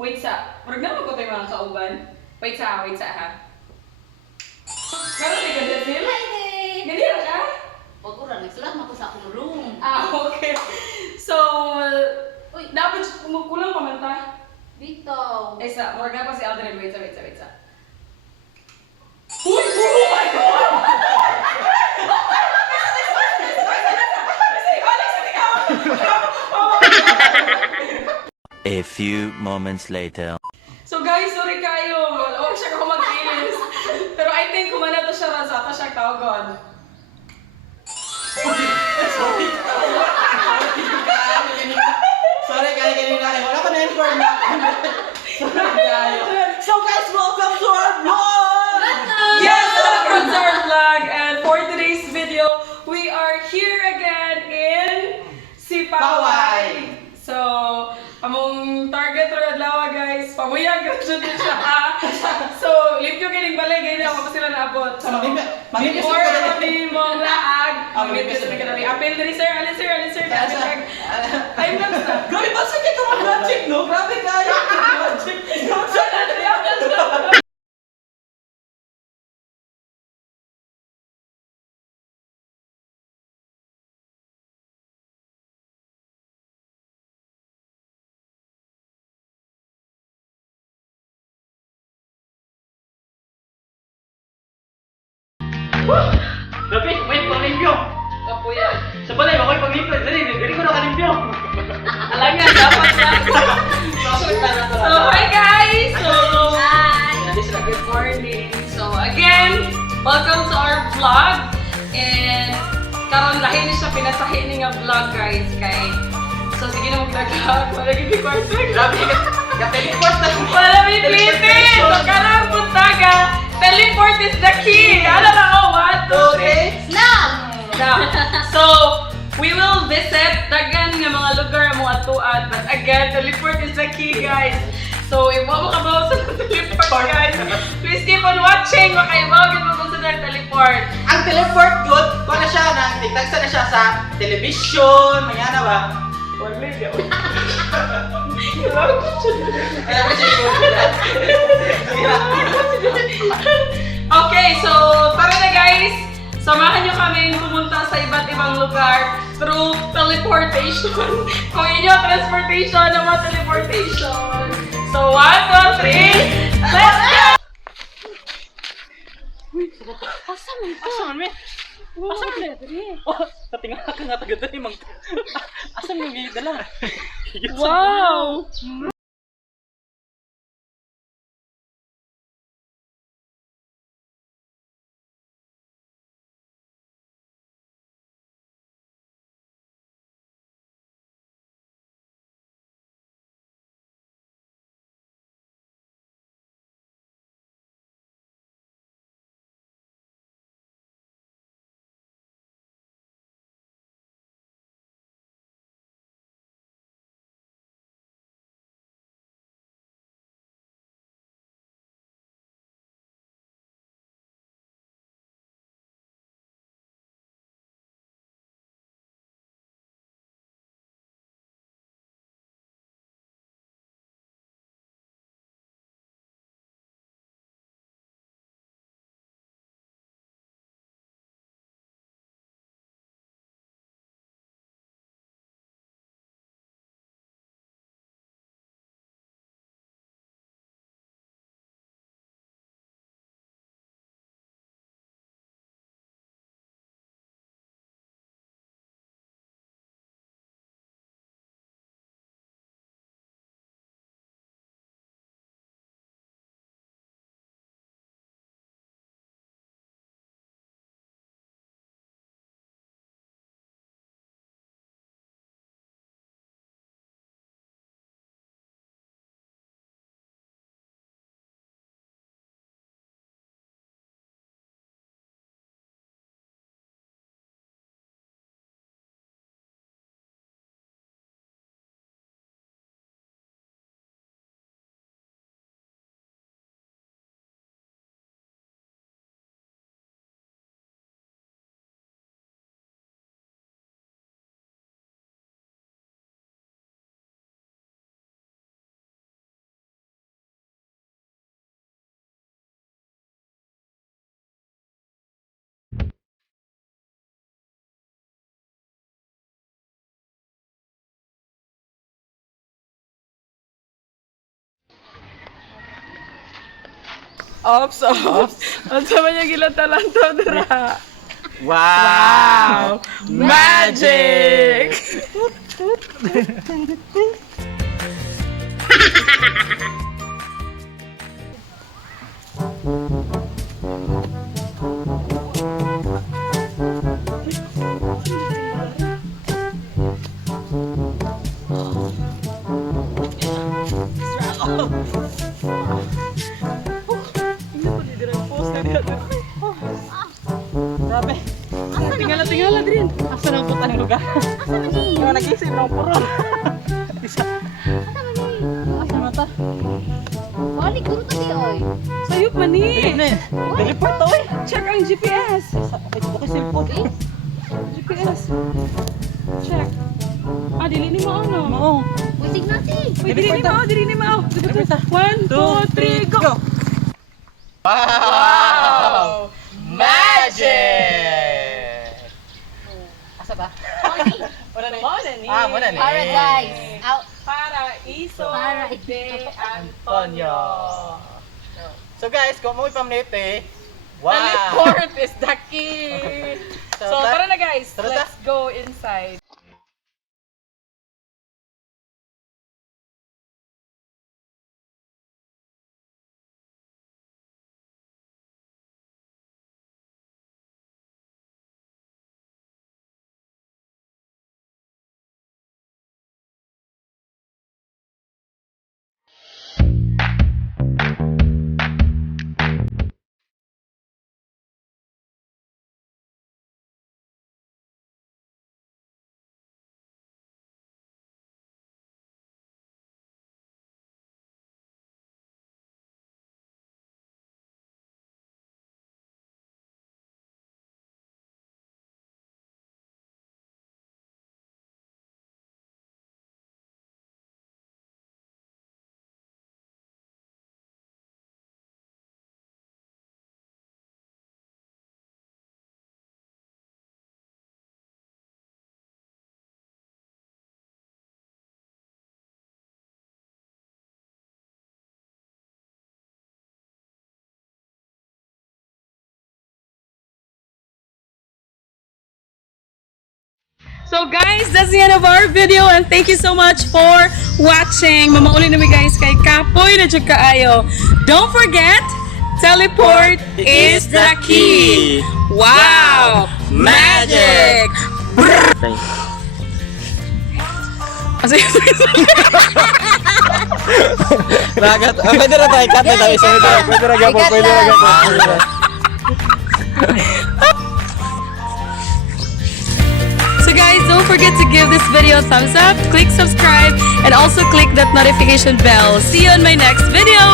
Wait sa, wag na ko tayo mga kauban. Wait sa ha. Meron ka dyan, Sil? Hi there! Hindi na ka? Huwag ko rin, nagsulat mo ko sa akong room. Okay. So, Uy, dapat kumukulang pa man ta. Bitaw. Isa, wag na pa si Aldrin. Wait sa. Uy! Oh my God! A few moments later. So guys, sorry kayo. Wala siya ako mag-ilis. Pero I think kumana to siya rasa. Ito siya tawagon. Sorry kaya kanina kayo. Wala ko na-inform na. Sorry kayo. So guys, welcome to our vlog! Yes, welcome to our vlog. And for today's video, we are here again in Sipaway. So, among target ro adlaw guys, pamuyag jud siya. So, limpyo kining balay gayud ako pa sila naabot. So, mamimis Before ko na kami mong laag, mamimis mamimis ko kami na. kadali. Apil diri sir, alin sir. Time lapse na. Grabe ba sa kito mga magic, no? Grabe kayo. Magic. Grabe, may panglimpyo! Kapuya. Sa balay, ako'y panglimpyo. Dali, dali ko na kalimpyo. Alangan, dapat na. So, hi guys! So, good morning. So, again, welcome to our vlog. And, karon lahi ni siya pinasahi ni nga vlog guys. Kay, so, sige na mag-vlog. Wala gini kwarto. Grabe, ka-teleport na. Wala may pilitin! So, karang puntaga, teleport is the key! Ano na ako? 1, 2, 3. Snap! Now, so, we will visit dagan nga mga lugar mo atuan. But again, teleport is the key, guys. So, if mo kabaw sa teleport, guys, please keep on watching. Makaibawagin mo kung sa teleport. Ang teleport good, kung na siya, nagtagsa na siya sa television, mayana ba? Wala yun. Kaya ba siya Okay, so, tara na guys. Samahan nyo kami pumunta sa iba't ibang lugar through teleportation. Kung inyo transportation, naman teleportation. So, 1, 2, 3, let's go! Asa mo ito? Asa man, me? Asa man, me? Oh, natinga ka nga tagad dali, mang... Asa man yung dala? Wow! Ops. Ang sama niya gilatalan to, dira. Wow! Magic! Grabe. Tingala din. Asa nang puta ng lugar? Asa man ni? Yung nag-isip ng puron. Asa man ni? Asa mata? Balik guru to di oy. Sayop man ni. Teleport to eh. Check ang GPS. Okay, cellphone. GPS. Check. Dili ni mo ano? Oo. Wisig na si. Uy, dili ni mo. 1, 2, 3, go! Wow! Magic! Asa ta? Wala ni. Muna ni. Paradise. Out. Paraiso Paraiso. de Antonio. Antonio. So guys, kung mo ipamnete, wow! Teleport is the key. So, tara na guys. Tara. Let's go inside. So guys, that's the end of our video and thank you so much for watching. Mamauli na mi guys kay Kapoy na jud kaayo. Don't forget, teleport is the key. Wow! Magic! Ragat. Pwede na tayo. Cut na tayo. Pwede na gapo. Pwede na gapo. So guys, don't forget to give this video a thumbs up, click subscribe, and also click that notification bell. See you on my next video!